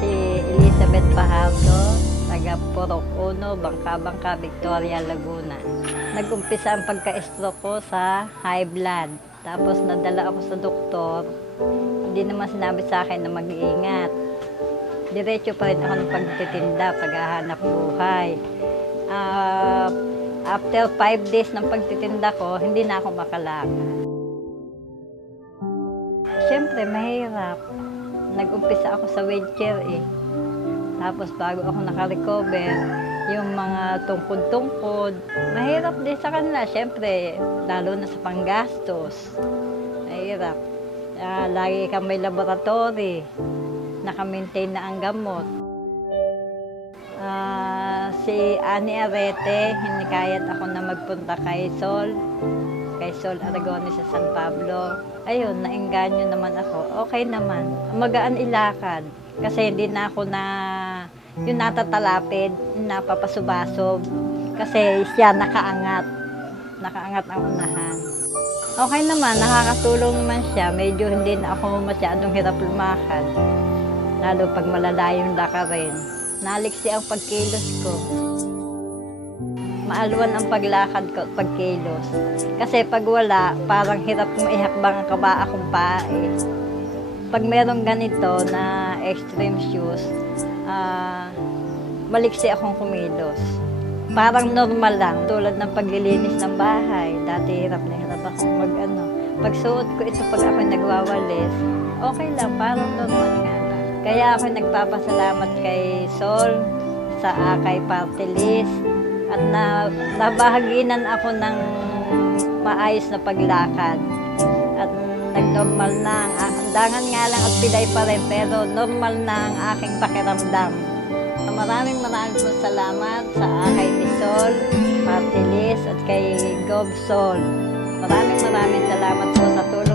si Elizabeth Pajardo, taga Purok 1, Bangka, Victoria, Laguna. Nag-umpisa ang pagka-stroke ko sa high blood. Tapos nadala ako sa doktor. Hindi naman sinabi sa akin na mag-iingat. Diretso pa rin ako ng pagtitinda, paghahanap buhay. After 5 days ng pagtitinda ko, hindi na ako makalakad. Siyempre, mahirap. Nag-umpisa ako sa wheelchair eh. Tapos bago ako nakarecover, yung mga tungkod-tungkod, mahirap din sa kanila. Siyempre, lalo na sa panggastos. Mahirap. Lagi kang may laboratory. Naka-maintain na ang gamot. Si Annie Arete, hinikayat ako na magpunta kay Sol Aragones sa San Pablo. Ayun, naengganyo naman ako. Okay naman. Magaan ilakad. Kasi hindi na ako yung natatalapid, napapasubasob. Kasi siya nakaangat. Nakaangat ang unahan. Okay naman, nakakatulong naman siya. Medyo hindi na ako masyadong hirap lumakad. Lalo pag malalayong lakarin. Naliksi ang pagkilos ko. Maalwan ang paglakad ko at pagkilos. Kasi pag wala, parang hirap kong ihakbang ang kaba akong paa eh. Pag merong ganito na extreme shoes, maliksi akong kumilos. Parang normal lang, tulad ng paglilinis ng bahay. Dati hirap na hirap akong Pag suot ko ito, pag ako nagwawalis, okay lang, parang normal nga lang. Kaya ako nagpapasalamat kay Sol, sa Akay Party List, at nabahaginan ako ng maayos na paglakad. At nag-normal na ang dangan nga lang at pilay pa rin, pero normal na ang aking pakiramdam. Maraming po salamat sa Akay ni Sol, Party List, at kay Gov Sol. Maraming salamat po sa tulong.